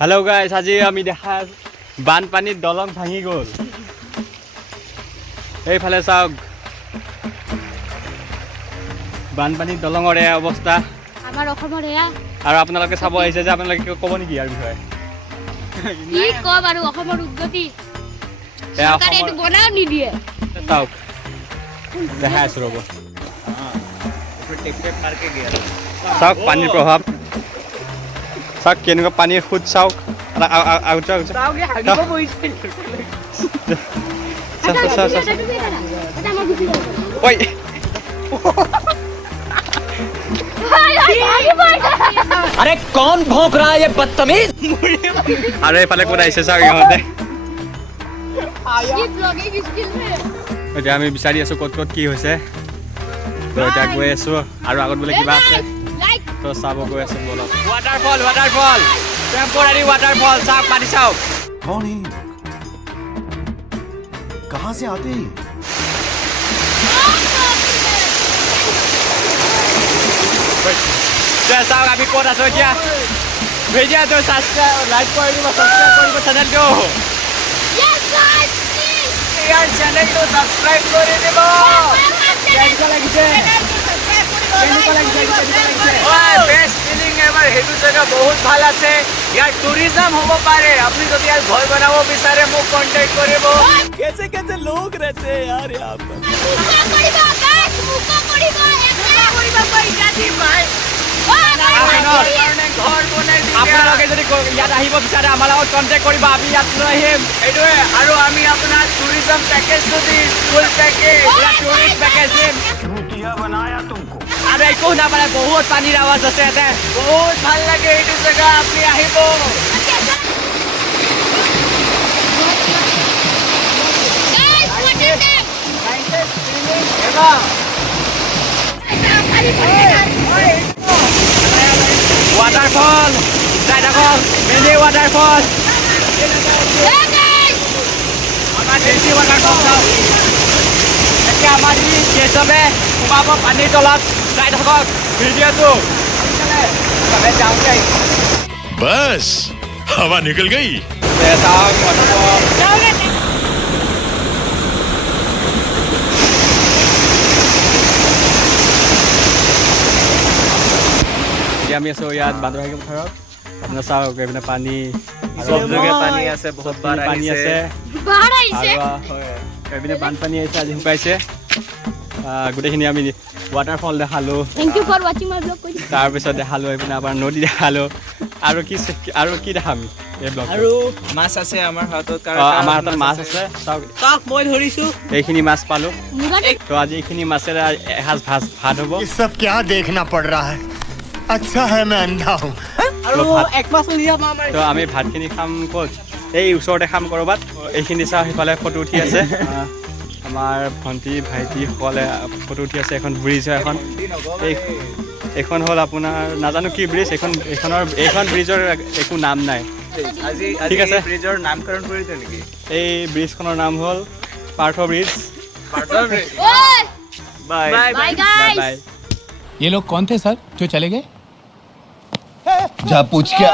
Hello guys আজি আমি দেখা বানপানীত দলং ভাঙি গ'ল এইফালে চাওক বানপানীত দলঙৰ এই অৱস্থা আমাৰ অসমৰ এয়া আৰু আপোনালোকে চাব আহিছে যে আপোনালোকে ক'ব নেকি ইয়াৰ বিষয়ে কি কম আৰু অসমৰ উন্নতি চৰকাৰে এইটো বনাও নিদিয়ে চাওক দেখা আছো ৰ'ব চাওক পানীৰ প্ৰভাৱ চাওক কেনেকুৱা পানীৰ সুত চাওক ঐ अरे कौन भौंक रहा है ये बदतमीज আৰু এইফালে কোন আহিছে চাওক ইহঁতে এতিয়া আমি বিচাৰি আছো ক'ত ক'ত কি হৈছে তো এতিয়া গৈ আছো আৰু আগত বোলে কিবা আছে তো চাব গৈ আছো বলক ৱাটাৰফল টেম্পৰাৰী ৱাটাৰফল চাওক পানী চাওক कौन है कहाँ से आते हैं চাওক আমি ক'ত আছো এতিয়া ভিডিঅ'টো ছাবস্ক্ৰাইব লাইক কৰি দিব ছাবস্ক্ৰাইব কৰিব চেনেলটো ইয়াৰ চেনেলটো ছাবস্ক্ৰাইব কৰি দিব কেনেকুৱা লাগিছে বেষ্ট ফিলিং এবাৰ সেইটো জেগা বহুত ভাল আছে ইয়াৰ টুৰিজম হ'ব পাৰে আপুনি যদি ইয়াত ঘৰ বনাব বিচাৰে মোক কণ্টেক্ট কৰিব कैसे कैसे लोग रहते हैं यार यहाँ पर আপোনালোকে যদি ইয়াত আহিব বিচাৰে আমাৰ লগত কণ্টেক্ট কৰিব আমি ইয়াত লৈ আহিম এইটোৱে আৰু আমি আপোনাৰ টুৰিজম পেকেজটো দিম ফুল পেকেজ টুৰিষ্ট পেকেজ দিম আৰু একো নাপালে বহুত পানীৰ আৱাজ আছে ইয়াতে বহুত ভাল লাগে এইটো জেগা আপুনি আহিব ৱাটাৰফল চাই থাকক মেলি ৱাটাৰফল আমাৰ দেশী ৱাটাৰফল চাওক এতিয়া আমাৰ ই কেচবে সোমাব পানীৰ তলত চাই থাকক ভিডিঅ'টো যাওঁগৈ बस हवा निकल गई চাওক ৱাটাৰফল এতিয়া আমি আছো ইয়াত বান্দৰহাগী পথাৰত আপোনাৰ চাওক এইপিনে পানী सब जगह पानी আছে बहुत बार পানী আছে আৰু এইপিনে বানপানী আহিছে আজি শুকাইছে গোটেইখিনি আমি ৱাটাৰফল দেখালোঁ Thank you for watching my vlog. তাৰপিছত দেখালোঁ এইপিনে আপোনাৰ নদী দেখালোঁ আৰু কি দেখাম এই ব্লগ আৰু মাছ আছে আমাৰ হাতত আমাৰ হাতত মাছ আছে চাওক কাক মই ধৰিছো এইখিনি মাছ পালোঁ তো আজি এইখিনি মাছেৰে এসাঁজ ভাত হ'ব ये सब क्या देखना पड़ रहा है अच्छा है मैं अंधा हूँ আৰু এক মাছ উলিয়া আমাৰ তো আমি ভাতখিনি খাম ক'ত এই ওচৰতে খাম ক'ৰবাত এইখিনি চাওঁ সেইফালে ফটো উঠি আছে আমাৰ ভণ্টি ভাইটিসকলে ফটো উঠি আছে এখন ব্ৰিজ হয় এইখন হ'ল আপোনাৰ নাজানো কি ব্ৰিজ এইখন ব্ৰিজৰ একো নাম নাই আজি ঠিক আছে ব্ৰিজৰ নামকৰণ কৰিছে নেকি এই ব্ৰিজখনৰ নাম হ'ল পাৰ্থ ব্ৰিজ বাই Bye বাই guys. বাই ये लोग कौन थे सर जो चले गए जा पूछ क्या